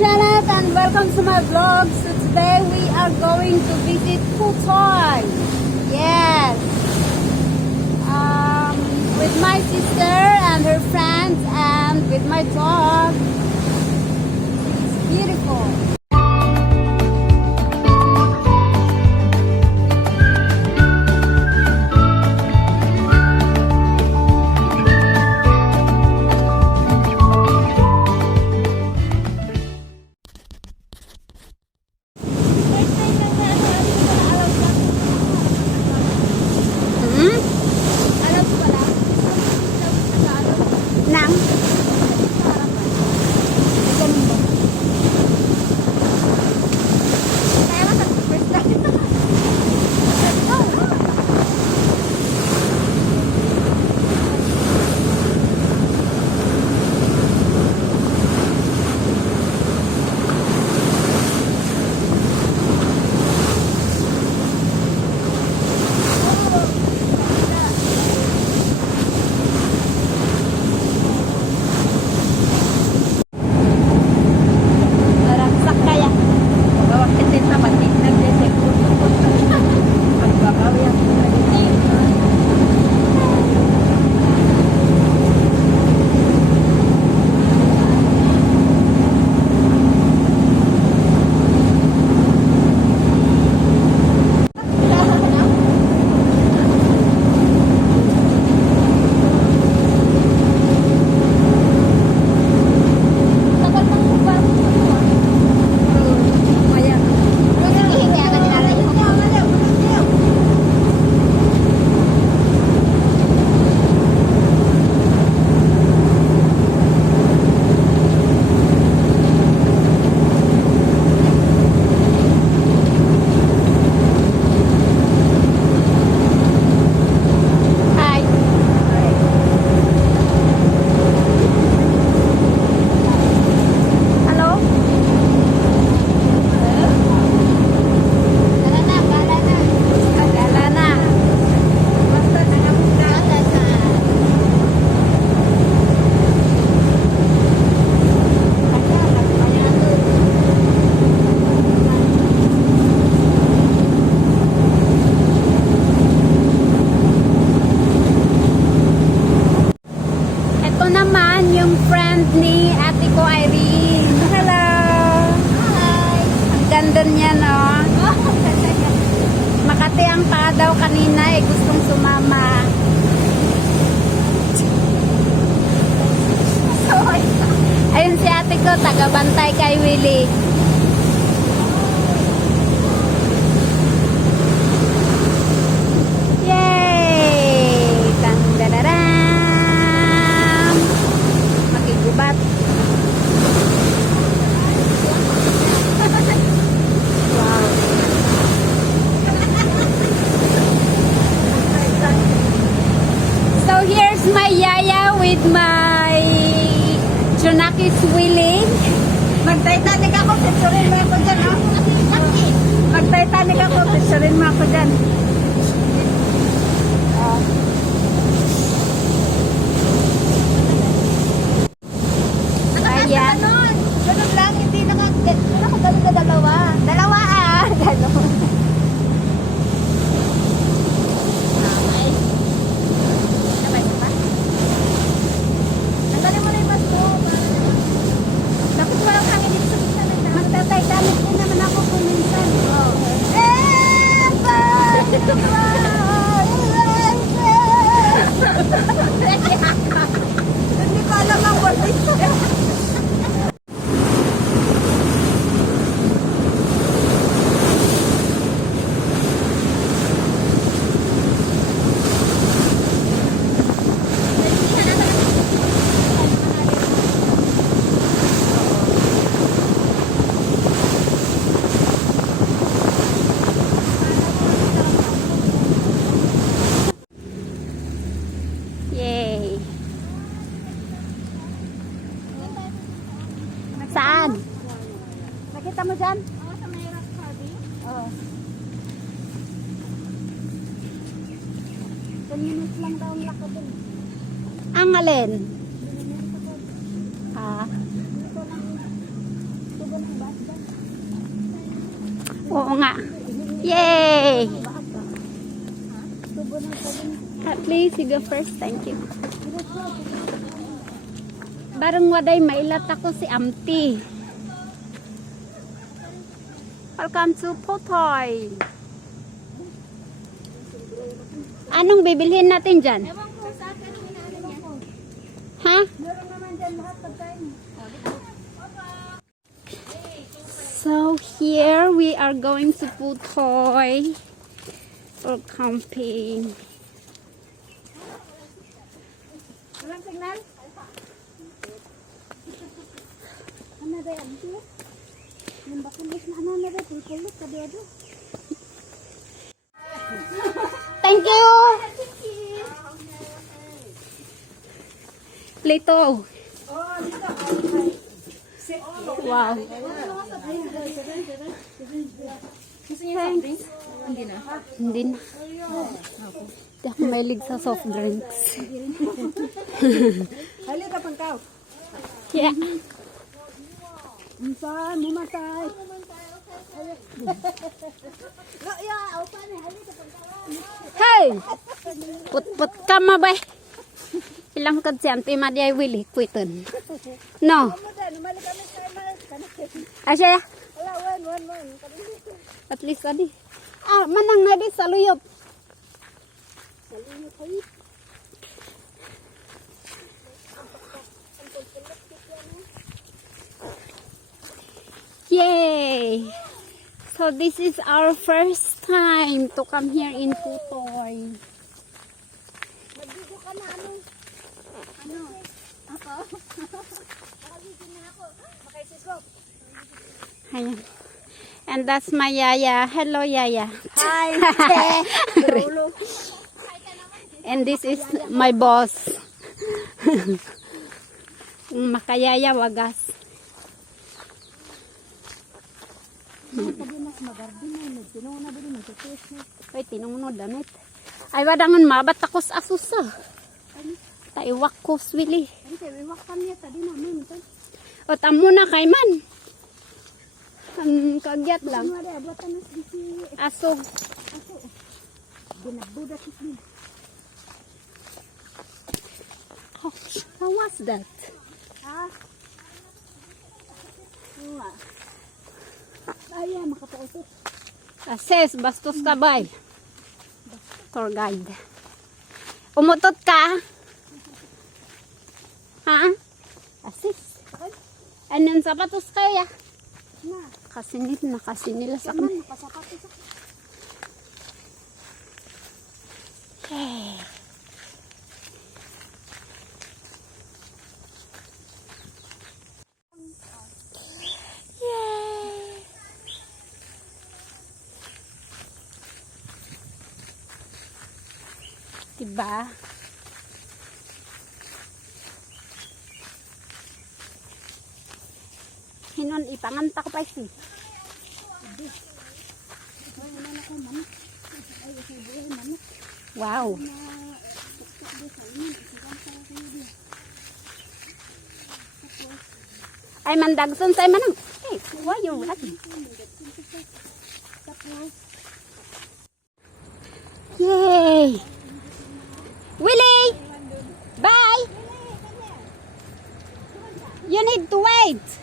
Janet and welcome to my vlog. So today we are going to visit Putoy. Yes. With my sister and her friends and with my dog. It's beautiful. Yung friend ni ate ko, Irene. Hello! Hi! Ang ganda niya, no? Makati ang pa daw kanina eh. Gustong sumama. Ayun si ate ko, taga-bantay kay Willie. But wow. So here's my yaya with my Junakis Willie. Mag-Titanic ako, picturein mo ako dyan, ha? Mag-Titanic ako, picturein mo ako dyan. Ayan. Ganun lang, hindi nakaganon na dalawa. Dalawa ganon. Okay. Sabay pa? Tanggalin mo na yung basto. Dapat walang hangin dito sa bisa na. Magta-Titanic din naman ako kung minsan. Hindi ko alam ang word ito. Saan? Nakita mo dyan? Oo, sa may rock garden. Oo. 10 minutes lang daw ang lakad dun. Ang alin? Hindi ko lang Oo nga. Yay! Please, you go first. Thank you. Barang waday mailat ako si Amti. Welcome to Potoy. Anong bibilhin natin dyan? Ewan ko sa akin, hinaano yan. Ha? Meron naman dyan lahat pagkain. So here we are going to Potoy for camping. Walang signal? Ano ba yan? Yung bakulis na ano na ba? Pulpulit ka doon. Thank you! Lito. Wow. Thanks. Hindi na. Hindi ako mahilig sa soft drinks. Halika pang kao. Yeah. Saan? Mumatay. No, yeah, open. Halika pang kao. Hey! Put ka mabay. Ilang kad si Auntie Madi ay willy quitten. No. Mali kami sa Asya. wala, one. At least adi. Ah, manang na di sa luyot. Yay! So this is our first time to come here in Putoy. Magbigo ka na ano? Ako? Nakabigyo na ako. Makaisis ko. Ayan. And that's my Yaya. Hello, Yaya. Hi. Lolo. And this is my boss. Makayaya wagas. Ay, tinunod damit. Ay, wadangan mabat takos asusa. Taiwak ko swili. Ay, iwak kami tadi naman. O, tamo na kay man. Ang kagyat lang. Ano ada buatan nas di si Aso. ginagbuda si Slim. Oh, how was that? Ah. Wala. Ay, makapausot. Assess, bastos ka bay. Tour guide. Umutot ka? Ha? Assess. Anong sapatos kaya? Na, Kasinit na kasinila sa man kami. pasapat isa. Yay! Diba? Hinon ipanganta ko pa si. Wow. Ay mandagson say manang. Hey, why you running? Yay! Willie! Bye! You need to wait.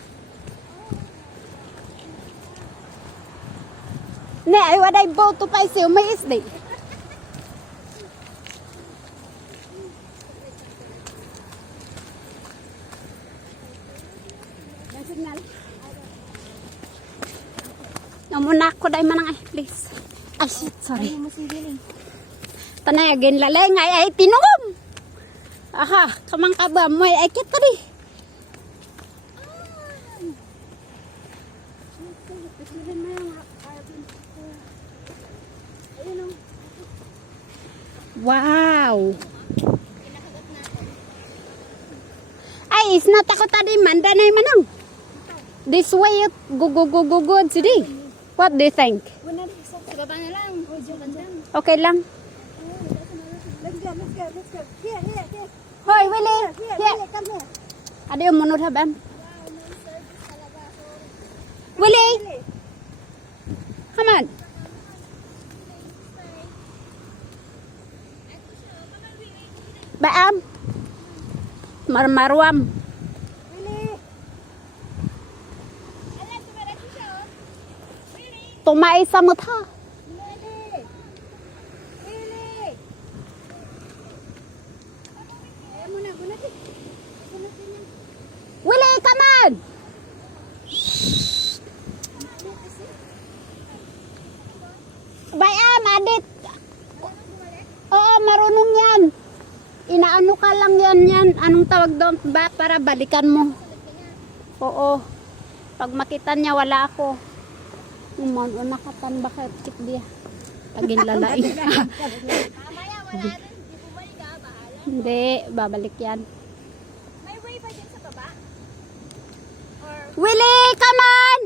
Ne, ay waday boat to pa siya may isdi. Signal. Namuna ko day manang ay please. Ay shit, sorry. Mo sigiling. Tanay again lalay ngay ay tinungom. Aha, kamang kaba mo ay kit tadi. Wow. Ay, is not ako tadi mandanay manang. This way it go today. What do you think? Wala sa baba na lang. O joke lang. Okay lang. Let's go. Here. Hoy, Willie. Here, Here. come here. Ada yung munod ha, Bam? Willie. Come marwam. Really? Alam, tumalas siya, oh. Really? Tumay sa mutha. Really? Really? Ayaw mo na, gunatin. Gunatin yan. Willie, come on! Bayam, adit. Oo, marunong yan. Inaano ka lang yan. Anong tawag doon ba? Para balikan mo. Oo. Pag makita niya, wala ako. Umano nakatan, bakit kit dia? Pagin lalay. Mamaya, wala na. Hindi bumalik ka, bahala. Hindi, babalik yan. May way pa dyan sa baba? Or, Willie, come on!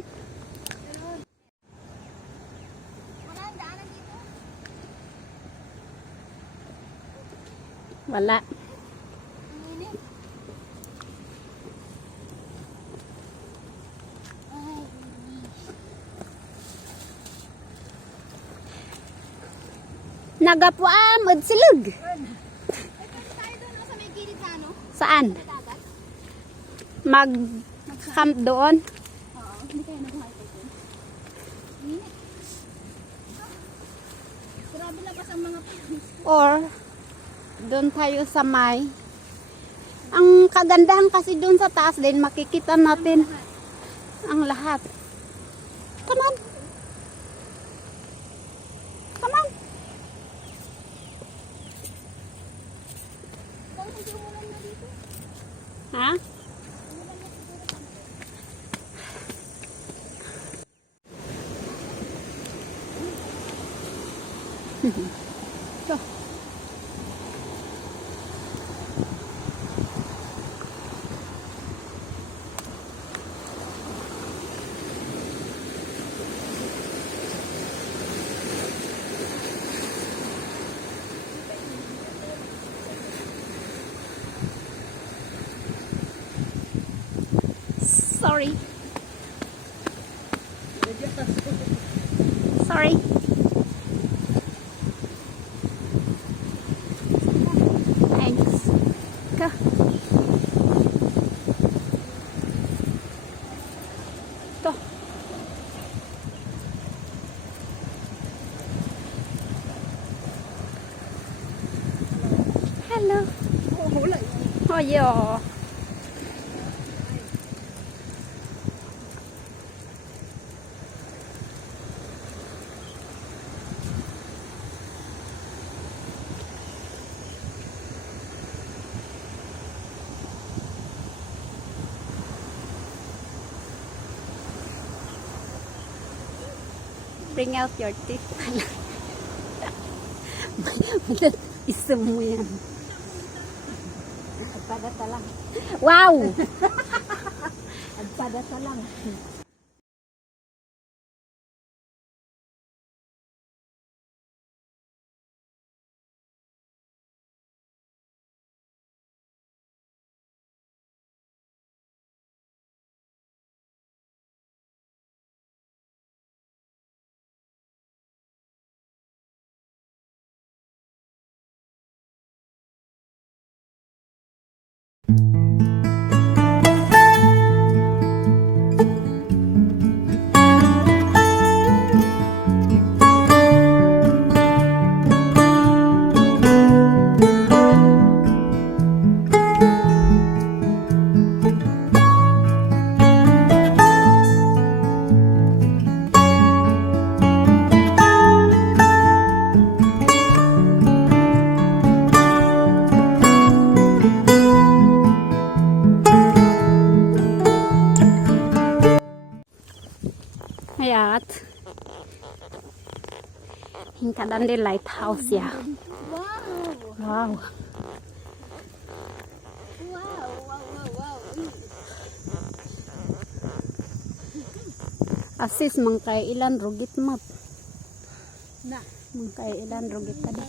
wala ang daanan dito? Wala. Ang init. Ay, Nagapuam, udsilog. ay, pwede tayo doon, no, sa may gilid na, no? Saan? Sa dagat. Mag-camp doon? Oo, hindi tayo nag-hike doon. Init. Grabe lakas ang mga plants. Or, doon tayo sa may. Ang kagandahan kasi doon sa taas din, makikita natin ang lahat. Come on. Come on. Kung hindi umulan na dito. Ha? So. Sorry. Sorry. Thanks. Go. Go. Hello. Oh, yeah. Bring out your teeth. Isa mo yan. Agpadata lang. Wow! Agpadata lang. Hayat. Hingkadan di lighthouse ya. Wow! Wow. Wow! Wow! Wow! Wow! Asis mangkay ilan rugit map. Na. Mangkay ilan rugit tadi.